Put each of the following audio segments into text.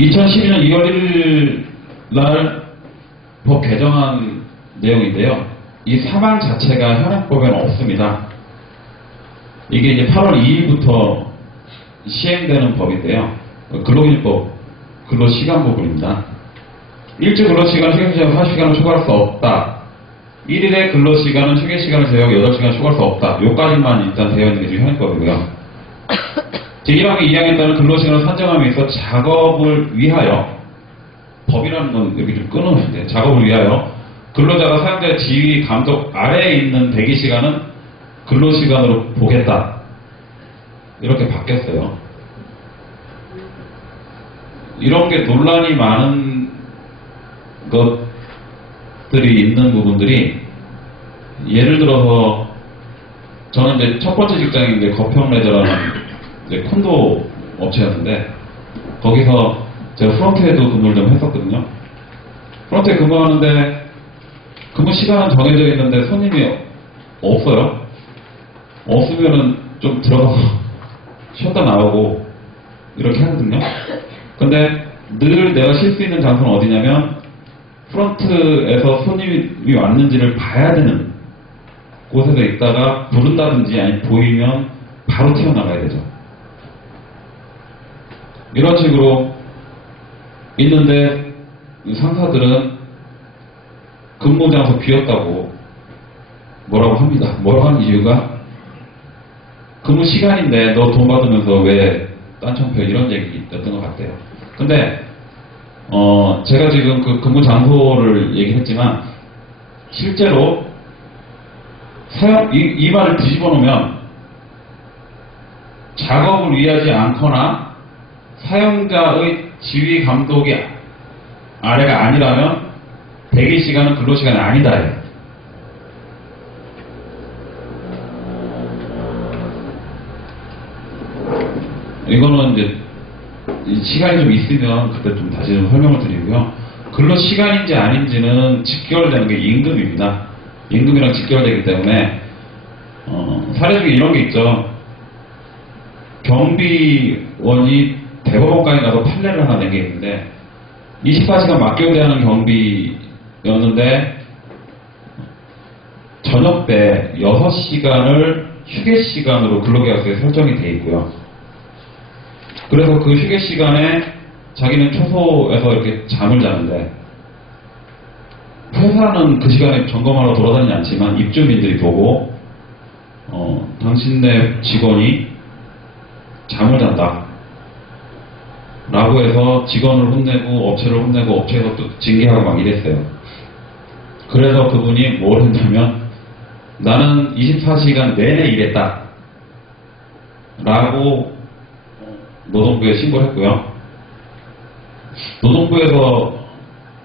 2012년 2월 1일 날 법 개정한 내용인데요. 이 사망 자체가 현행법에는 없습니다. 이게 이제 8월 2일부터 시행되는 법인데요. 근로기준법, 근로시간 부분입니다. 일주 근로시간, 휴게시간 40시간을 초과할 수 없다. 1일의 근로시간은 휴게시간을 제외하고 8시간 초과할 수 없다. 요까지만 일단 되어 있는 게 지금 현행법이고요. 제1항의 2항에 따른 근로시간을 산정함에 있어 작업을 위하여, 법이라는 건 여기 좀 끊어놓으면 돼요. 작업을 위하여 근로자가 사용자의 지휘, 감독 아래에 있는 대기시간은 근로시간으로 보겠다. 이렇게 바뀌었어요. 이런 게 논란이 많은 것들이 있는 부분들이, 예를 들어서 저는 이제 첫 번째 직장인데 거평레저라는 이제 콘도 업체였는데, 거기서 제가 프론트에도 근무를 좀 했었거든요. 프론트에 근무하는데 근무 시간은 정해져 있는데 손님이 없어요. 없으면은 좀 들어가서 쉬었다 나오고 이렇게 하거든요. 근데 늘 내가 쉴 수 있는 장소는 어디냐면, 프론트에서 손님이 왔는지를 봐야 되는 곳에서 있다가 부른다든지 아니 보이면 바로 튀어나가야 되죠. 이런 식으로 있는데 상사들은 근무 장소 비었다고 뭐라고 합니다. 뭐라고 하는 이유가, 근무 시간인데 너 돈 받으면서 왜 딴청표, 이런 얘기였던 것 같아요. 근데 제가 지금 그 근무 장소를 얘기했지만, 실제로 이 말을 뒤집어 놓으면, 작업을 위하지 않거나 사용자의 지휘 감독이 아래가 아니라면 대기 시간은 근로 시간이 아니다예요. 이거는 이제 시간이 좀 있으면 그때 좀 다시 좀 설명을 드리고요. 근로 시간인지 아닌지는 직결되는 게 임금입니다. 임금이랑 직결되기 때문에 사례 중에 이런 게 있죠. 경비원이 대법원까지 가서 판례를 하나 낸 게 있는데, 24시간 맞교대하는 경비였는데 저녁 때 6시간을 휴게시간으로 근로계약서에 설정이 돼 있고요. 그래서 그 휴게시간에 자기는 초소에서 이렇게 잠을 자는데, 회사는 그 시간에 점검하러 돌아다니지 않지만 입주민들이 보고 당신네 직원이 잠을 잔다 라고 해서 직원을 혼내고 업체를 혼내고 업체에서 또 징계하고 막 이랬어요. 그래서 그분이 뭘 했냐면, 나는 24시간 내내 일했다 라고 노동부에 신고를 했고요. 노동부에서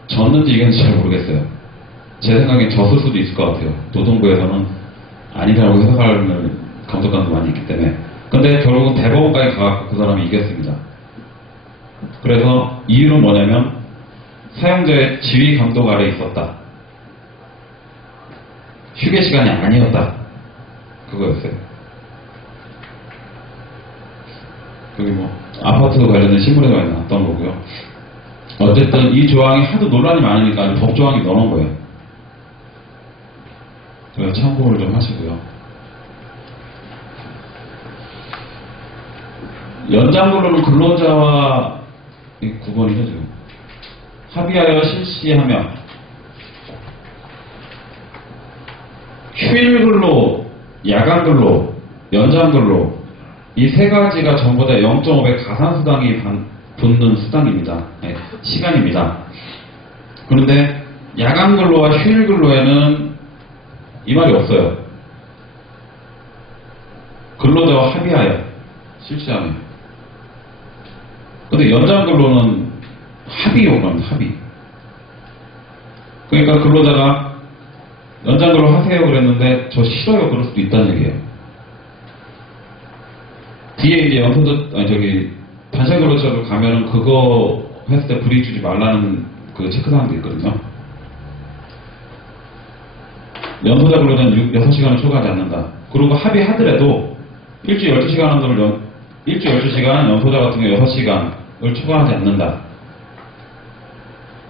졌는지 이겼는지 잘 모르겠어요. 제 생각엔 졌을 수도 있을 것 같아요. 노동부에서는 아니라고 해석하는 감독관도 많이 있기 때문에. 근데 결국은 대법원까지 가서 그 사람이 이겼습니다. 그래서 이유는 뭐냐면, 사용자의 지휘 감독 아래에 있었다. 휴게 시간이 아니었다. 그거였어요. 여기 뭐 아파트 관련된 신문에 많이 나왔던 거고요. 어쨌든 이 조항이 하도 논란이 많으니까 법 조항이 넣어놓은 거예요. 그래서 참고를 좀 하시고요. 연장근로는 근로자와 9번이죠 지금. 합의하여 실시하며, 휴일근로, 야간근로, 연장근로, 이 세 가지가 전부 다 0.5배 가산수당이 붙는 수당입니다. 네, 시간입니다. 그런데 야간근로와 휴일근로에는 이 말이 없어요. 근로자와 합의하여 실시하며. 근데 연장근로는 합의요구나, 합의. 그러니까 근로자가 연장근로 하세요 그랬는데 저 싫어요 그럴 수도 있다는 얘기예요. 뒤에 이제 단시간근로자로 가면은 그거 했을 때 불이익 주지 말라는 그 체크사항도 있거든요. 연소자 근로자는 6시간을 초과하지 않는다. 그리고 합의하더라도 일주 12시간 한 거를 일주 12시간, 연소자 같은 경우 6시간을 초과하지 않는다.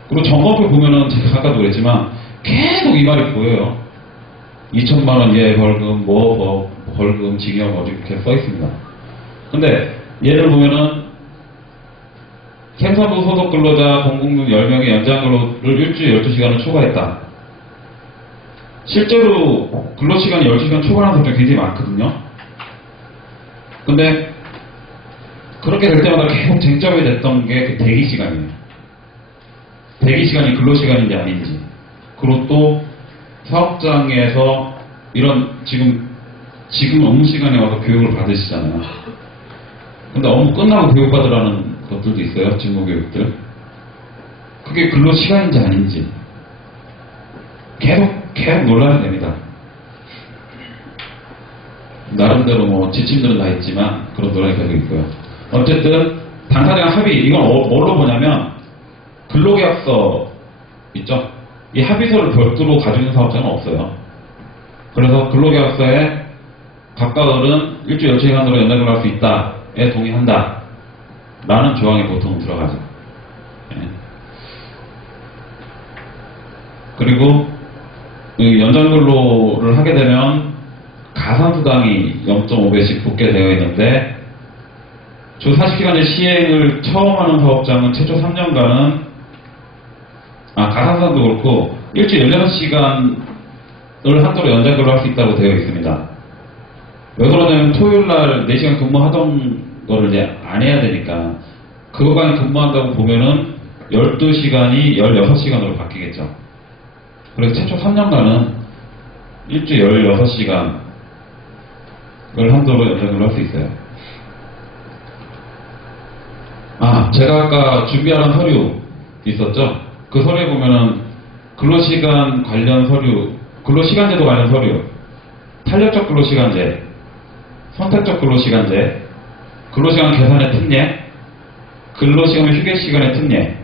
그리고 점검표 보면은 제가 아까도 그랬지만 계속 이 말이 보여요. 2천만 원 예 벌금, 벌금, 징역 이렇게 써 있습니다. 근데 예를 보면은 생산부 소속 근로자 공공군 10명의 연장 근로를 일주일 12시간을 초과했다. 실제로 근로시간이 12시간 초과하는 사람들이 굉장히 많거든요. 근데 그렇게 될 때마다 계속 쟁점이 됐던 게 그 대기시간이에요. 대기시간이 근로시간인지 아닌지. 그리고 또 사업장에서 이런 지금 업무시간에 와서 교육을 받으시잖아요. 근데 업무 끝나고 교육받으라는 것들도 있어요. 직무교육들. 그게 근로시간인지 아닌지. 계속 논란이 됩니다. 나름대로 뭐 지침들은 다 있지만 그런 논란이 계속 있고요. 어쨌든 당사자 합의, 이건 뭘로 보냐면 근로계약서 있죠? 이 합의서를 별도로 가지고 있는 사업자는 없어요. 그래서 근로계약서에 각각은 일주일 10시간으로 연장을 할 수 있다에 동의한다 라는 조항이 보통 들어가죠. 예. 그리고 연장근로를 하게 되면 가산수당이 0.5배씩 붙게 되어 있는데 주 40시간의 시행을 처음 하는 사업장은 최초 3년간은 가산수당도 그렇고 일주일 16시간을 한도로 연장근로 할 수 있다고 되어 있습니다. 왜 그러냐면 토요일날 4시간 근무하던 거를 이제 안 해야 되니까 그거까지 근무한다고 보면은 12시간이 16시간으로 바뀌겠죠. 그래서 최초 3년간은 일주일 16시간을 한도로 연장근로 할 수 있어요. 제가 아까 준비하는 서류 있었죠? 그 서류에 보면은 근로시간 관련 서류, 근로시간제도 관련 서류, 탄력적 근로시간제, 선택적 근로시간제, 근로시간 계산의 특례, 근로시간 휴게시간의 특례.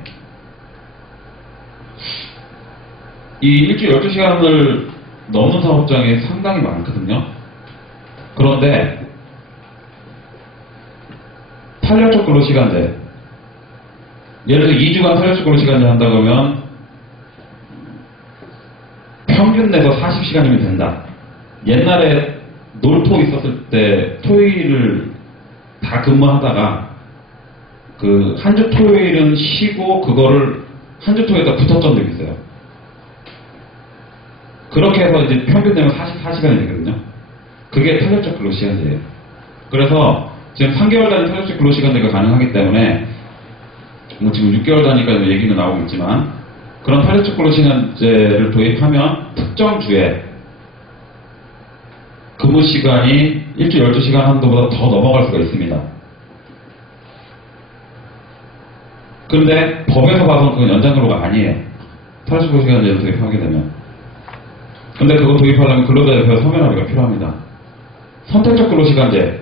이 일주일 12시간을 넘는 사업장이 상당히 많거든요. 그런데 탄력적 근로시간제, 예를 들어 2주간 탄력적 근로시간제 한다 그러면 평균 내서 40시간이면 된다. 옛날에 놀토 있었을 때 토요일을 다 근무하다가 그 한 주 토요일은 쉬고 그거를 한 주 토요일에다 붙었던 적이 있어요. 그렇게 해서 이제 평균 되면 44시간이 되거든요. 그게 탄력적 근로시간제예요. 그래서 지금 3개월 단위 탄력적 근로시간제가 가능하기 때문에 뭐 지금 6개월 단위까지 얘기는 나오고 있지만 그런 탄력적 근로시간제를 도입하면 특정 주에 근무시간이 일주일 12시간 한도보다 더 넘어갈 수가 있습니다. 그런데 법에서 봐서는 그건 연장근로가 아니에요. 탄력적 근로시간제를 도입하게 되면. 근데 그거 도입하려면 근로자협회와 서면 합의가 필요합니다. 선택적 근로시간제,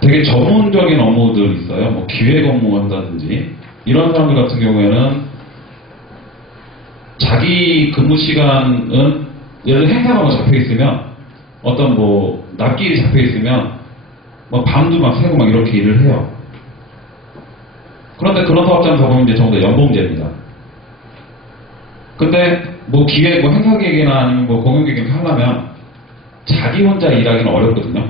되게 전문적인 업무들 있어요. 뭐 기획 업무 한다든지 이런 사람들 같은 경우에는 자기 근무 시간은 예를 들어 행사가 뭐 잡혀 있으면 어떤 뭐 납기일이 잡혀 있으면 뭐 밤도 막 새고 막 이렇게 일을 해요. 그런데 그런 사업장 가보면 이제 전부 다 연봉제입니다. 근데 뭐 기획, 뭐 행사 기획이나 아니면 뭐 공연 기획을 하려면 자기 혼자 일하기는 어렵거든요.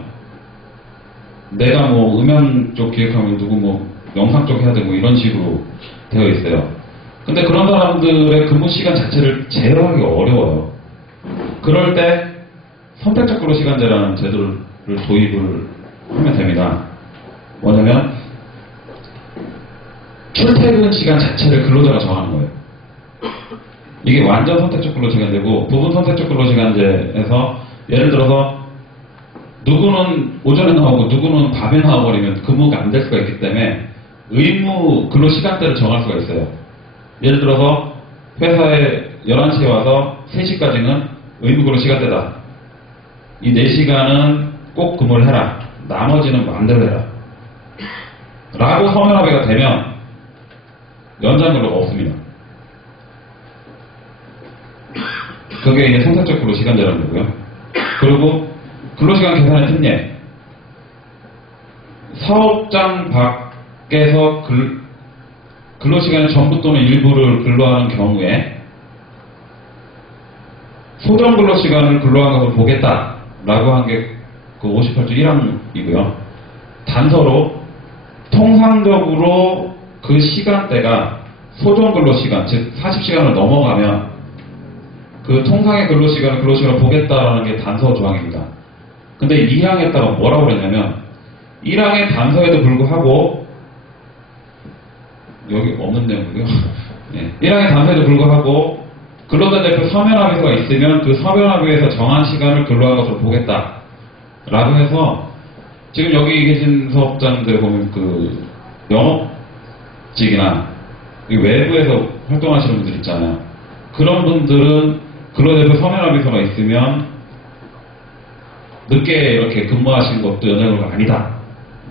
내가 뭐 음향 쪽 기획하면 누구 뭐 영상 쪽 해야 되고 이런 식으로 되어 있어요. 근데 그런 사람들의 근무 시간 자체를 제어하기 어려워요. 그럴 때 선택적 근로시간제라는 제도를 도입을 하면 됩니다. 뭐냐면 출퇴근 시간 자체를 근로자가 정하는 거예요. 이게 완전 선택적 근로시간제고 부분 선택적 근로시간제에서 예를 들어서 누구는 오전에 나오고 누구는 밤에 나와버리면 근무가 안 될 수가 있기 때문에 의무 근로시간대를 정할 수가 있어요. 예를 들어서 회사에 11시에 와서 3시까지는 의무 근로시간대다. 이 4시간은 꼭 근무를 해라. 나머지는 마음대로 해라. 라고 서면 합의가 되면 연장근로가 없습니다. 그게 이제 선택적 근로시간제라는 거고요. 그리고 근로시간 계산의 특례. 사업장 밖에서 근로시간의 전부 또는 일부를 근로하는 경우에 소정 근로시간을 근로한 것을 보겠다라고 한 게 그 58조 1항이고요. 단서로 통상적으로 그 시간대가 소정 근로시간, 즉 40시간을 넘어가면 그 통상의 근로시간을 보겠다라는 게 단서 조항입니다. 근데 2항에 따라 뭐라고 그랬냐면 1항의 단서에도 불구하고 여기 없는 내용이고요. 네. 1항의 단서에도 불구하고 근로자 대표 서면합의서가 있으면 그 서면합의에서 정한 시간을 근로한 것으로 보겠다라고 해서 지금 여기 계신 사업장들 보면 그 영업직이나 외부에서 활동하시는 분들 있잖아요. 그런 분들은 근로대표 서면합의서가 있으면 늦게 이렇게 근무하신 것도 연장근로가 아니다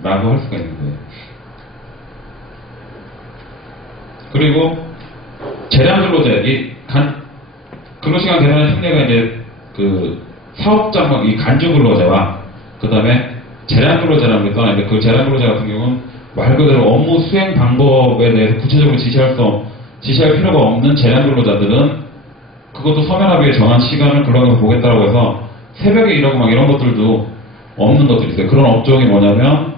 라고 할 수가 있는 거예요. 그리고 재량근로제, 이 근로시간 계산의 특례가 이제 그 사업장 이 간주근로제와 그 다음에 재량근로제라는 게 떠나는데 그 재량근로제 같은 경우는 말 그대로 업무 수행 방법에 대해서 구체적으로 지시할 필요가 없는 재량근로자들은 그것도 서면합의에 정한 시간을 근로한 것을 보겠다라고 해서 새벽에 일하고 막 이런 것들도 없는 것들이 있어요. 그런 업종이 뭐냐면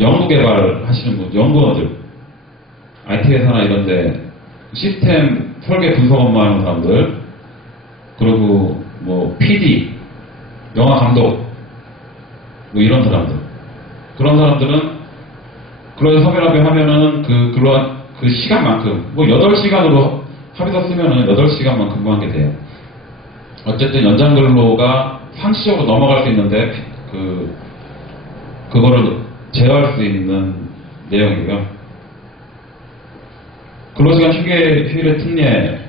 연구개발 하시는 분, 연구원들, IT 회사나 이런데 시스템 설계 분석 업무하는 사람들, 그리고 뭐 PD, 영화 감독, 뭐 이런 사람들, 그런 사람들은 근로자 서면합의 하면은 그 시간만큼 뭐 8시간으로 합의서 쓰면은 8시간만 근무한 게 돼요. 어쨌든 연장 근로가 상시적으로 넘어갈 수 있는데 그거를 제어할 수 있는 내용이고요. 근로시간 휴일의 특례,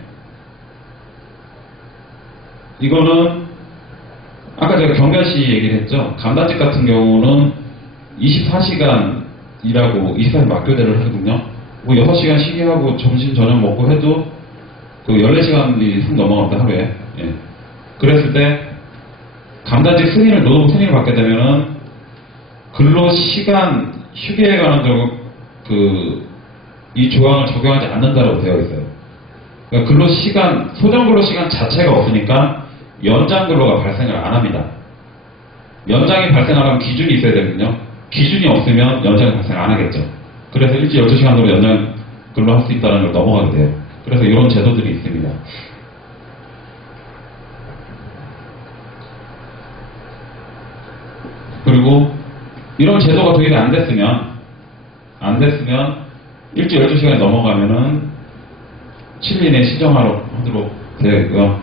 이거는 아까 제가 경변씨 얘기를 했죠. 감단직 같은 경우는 24시간 일하고 24시간 맞교대를 하거든요. 뭐 6시간 쉬기하고 점심 저녁 먹고 해도 그 14시간이 훅 넘어갑니다, 하루에. 예. 그랬을 때 감단직 승인을, 노동부 승인을 받게 되면은 근로시간 휴게에 관한 이 조항을 적용하지 않는다고 되어 있어요. 그러니까 근로시간, 소정 근로시간 자체가 없으니까 연장 근로가 발생을 안 합니다. 연장이 발생하려면 기준이 있어야 되거든요. 기준이 없으면 연장이 발생 안 하겠죠. 그래서 일주일 12시간으로 연장 근로할 수 있다는 걸 넘어가게 돼요. 그래서 이런 제도들이 있습니다. 그리고 이런 제도가 도입이 안 됐으면 일주일 12시간이 넘어가면은 7일 이내 시정하도록 되어 있고요.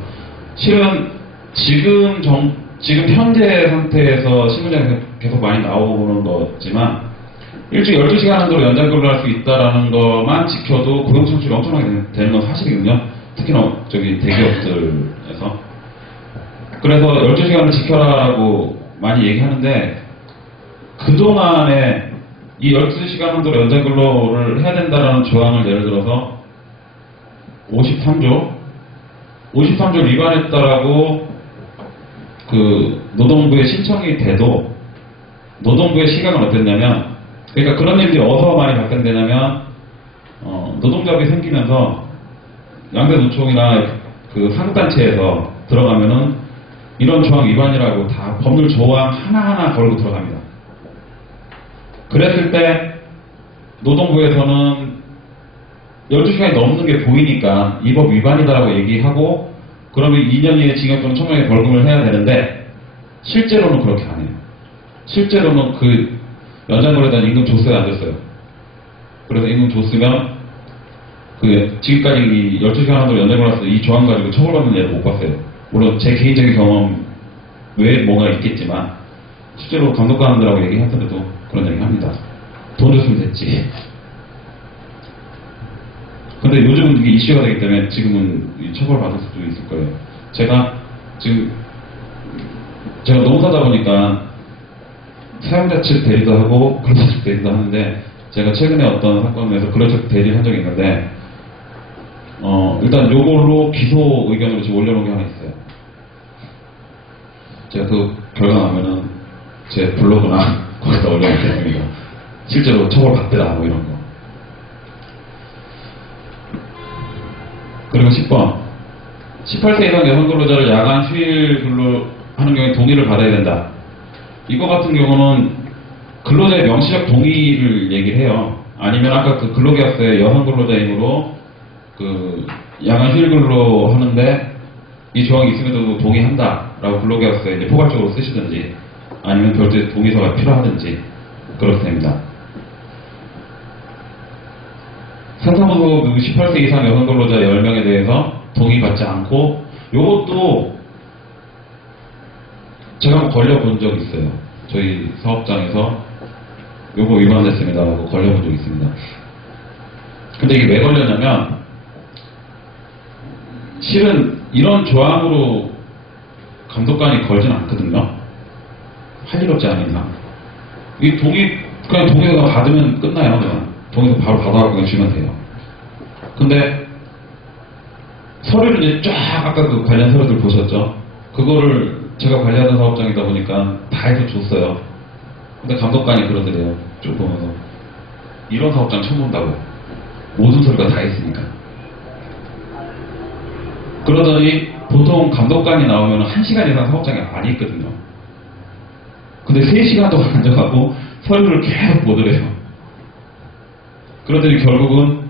실은 지금 현재 상태에서 신문장에 계속 많이 나오는 거지만 일주일 12시간 한도로 연장 근로할 수 있다는 것만 지켜도 고용 창출이 엄청나게 되는 건 사실이거든요. 특히나 대기업들에서. 그래서 12시간을 지켜라라고 많이 얘기하는데 그동안에 이 12시간 한도로 연장 근로를 해야 된다라는 조항을 예를 들어서 53조를 위반했다라고 노동부에 신청이 돼도 노동부의 시각은 어땠냐면, 그러니까 그런 일들이 어디서 많이 발생되냐면 노동조합이 생기면서 양대 노총이나 그 상급단체에서 들어가면은 이런 조항 위반이라고 다 법률 조항 하나하나 걸고 들어갑니다. 그랬을 때 노동부에서는 12시간이 넘는 게 보이니까 이 법 위반이다라고 얘기하고 그러면 2년 이내 징역 또는 1,000만 원의 벌금을 해야 되는데 실제로는 그렇게 안 해요. 실제로는 그 연장근로에 대한 임금 줬어야 안 됐어요. 그래서 임금 줬으면 지금까지 이 12시간 한도로 연장근로라서 이 조항 가지고 처벌받는 예를 못 봤어요. 물론 제 개인적인 경험 외에 뭐가 있겠지만 실제로 감독관들하고 얘기했던데도 그런 얘기 합니다. 돈 줬으면 됐지. 근데 요즘은 이게 이슈가 되기 때문에 지금은 처벌받을 수도 있을 거예요. 제가 노무사다 보니까 사용자 측 대리도 하고 근로자 측 대리도 하는데 제가 최근에 어떤 사건에서 근로자 측 대리를 한 적이 있는데 일단 요걸로 기소 의견으로 지금 올려놓은 게 하나 있어요. 제가 그 결과 나면은 제 블로그나 거기다 올려놓겠습니다. 실제로 처벌받더라 뭐 이런 거. 그리고 10번 18세 이상 여성 근로자를 야간 휴일 근로하는 경우에 동의를 받아야 된다. 이거 같은 경우는 근로자의 명시적 동의를 얘기를 해요. 아니면 아까 그 근로계약서에 여성 근로자이므로 그 야간 휴일 근로 하는데 이 조항이 있음에도 동의한다라고 근로계약서에 이제 포괄적으로 쓰시든지 아니면 별도의 동의서가 필요하든지 그렇게 됩니다. 상사부도 18세 이상 여성 근로자 10명에 대해서 동의받지 않고 요것도 제가 한번 걸려본 적이 있어요. 저희 사업장에서 요거 위반됐습니다 하고 걸려본 적이 있습니다. 근데 이게 왜 걸렸냐면 실은 이런 조항으로 감독관이 걸진 않거든요. 할 일 없지 않은 이상. 이 그냥 동의서 받으면 끝나요. 그냥 동의서 바로 받아갖고 그냥 주면 돼요. 근데 서류를 이제 쫙 아까 그 관련 서류들 보셨죠? 그거를 제가 관리하던 사업장이다 보니까 다 해서 줬어요. 근데 감독관이 그러더래요. 쭉 보면서 이런 사업장 처음 본다고. 모든 서류가 다 있으니까. 그러더니 보통 감독관이 나오면 1시간 이상 사업장에 많이 있거든요. 근데 3시간 동안 앉아가고 서류를 계속 보더래요. 그러더니 결국은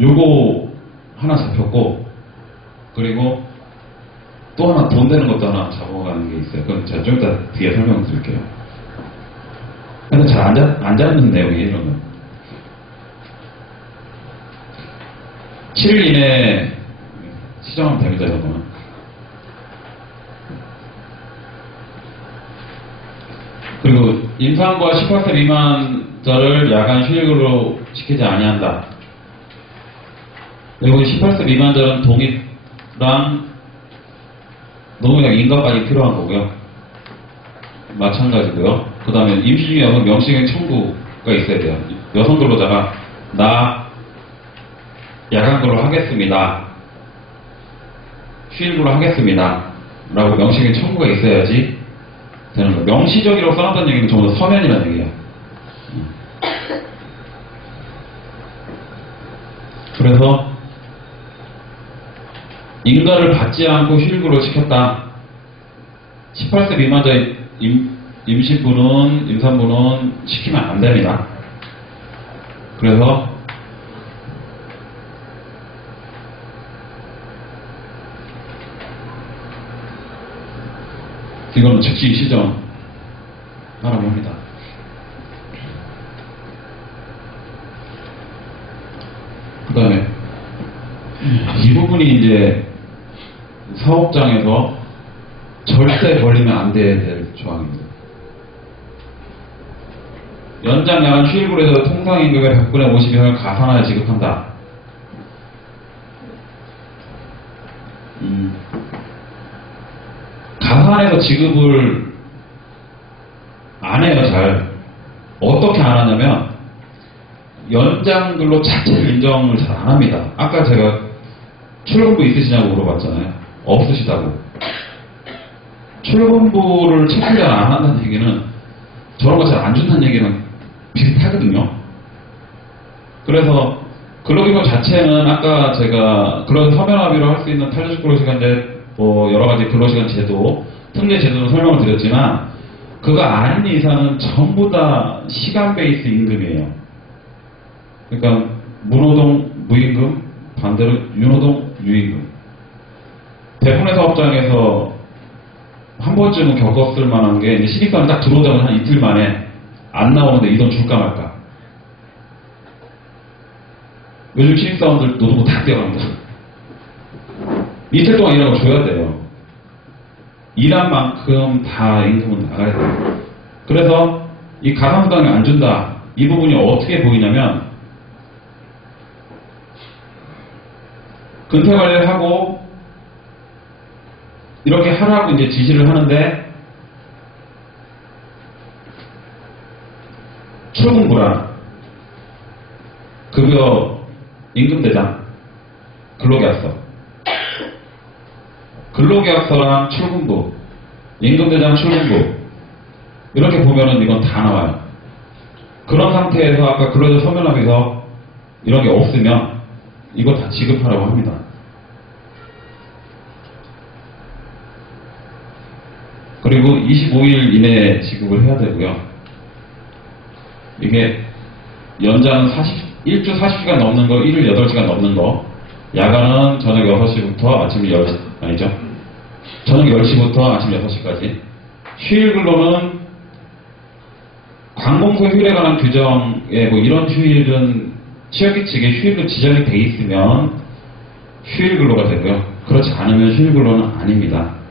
요거 하나 잡혔고 그리고 또 하나 돈 되는 것도 하나 잡아가는 게 있어요. 그건 제가 좀 이따 뒤에 설명드릴게요. 근데 잘 안 잡는 내용이에요, 이런 건. 7일 이내에 시정하면 됩니다, 이런 거는. 그리고 임산부와 18세 미만자를 야간 휴일근로 시키지 아니한다. 그리고 18세 미만자는 동의랑 노무역 인가까지 필요한 거고요. 마찬가지고요. 그 다음에 임신 중에 여성 명시행 청구가 있어야 돼요. 여성 근로자가 나 야간 근로 하겠습니다. 휴일 근로 하겠습니다. 라고 명시행 청구가 있어야지 되는 거예요. 명시적이라고 써놨다는 얘기는 전부 다 서면이라는 얘기예요. 그래서 인가를 받지 않고 휴일근로 시켰다. 18세 미만자 임신부는 임산부는 시키면 안 됩니다. 그래서 이거는 즉시 시정 하라고 합니다. 그 다음에 이 부분이 이제 사업장에서 절대 걸리면 안 돼야 될 조항입니다. 연장 야간 휴일근로에서 통상임금의 100분의 50 이상을 가산하여 지급한다. 가산해서 지급을 안 해요, 잘. 어떻게 안 하냐면 연장근로 자체를 인정을 잘 안 합니다. 아까 제가 출근부 있으시냐고 물어봤잖아요. 없으시다고. 출근부를 체크를 안 한다는 얘기는 저런 거 잘 안 준다는 얘기는 비슷하거든요. 그래서 근로기준 자체는 아까 제가 그런 서면합의로 할 수 있는 탈주식 근로시간제 뭐 여러 가지 근로시간 제도, 특례 제도는 설명을 드렸지만 그거 아닌 이상은 전부 다 시간 베이스 임금이에요. 그러니까 무노동 무임금, 반대로 유노동 유임금. 대부분의 사업장에서 한 번쯤은 겪었을 만한 게 이제 신입사원 딱 들어오자마자 한 이틀 만에 안 나오는데 이 돈 줄까 말까. 요즘 신입사원들 노동부 다 뛰어갑니다. 이틀 동안 일하고 줘야 돼요. 일한 만큼 다 임금은 나가야 돼요. 그래서 이 가산부담이 안 준다. 이 부분이 어떻게 보이냐면 근태 관리를 하고 이렇게 하라고 이제 지시를 하는데 출근부랑 급여 임금대장 근로계약서 근로계약서랑 출근부 임금대장 출근부 이렇게 보면은 이건 다 나와요. 그런 상태에서 아까 근로자 서면합에서 이런 게 없으면 이거 다 지급하라고 합니다. 그리고 25일 이내에 지급을 해야 되고요. 이게 연장 1주 40시간 넘는 거, 1일 8시간 넘는 거, 야간은 저녁 6시부터 아침 10시, 아니죠. 저녁 10시부터 아침 6시까지. 휴일 근로는 관공서 휴일에 관한 규정에 뭐 이런 휴일은 취업기 측에 휴일로 지정이 돼 있으면 휴일 근로가 되고요. 그렇지 않으면 휴일 근로는 아닙니다.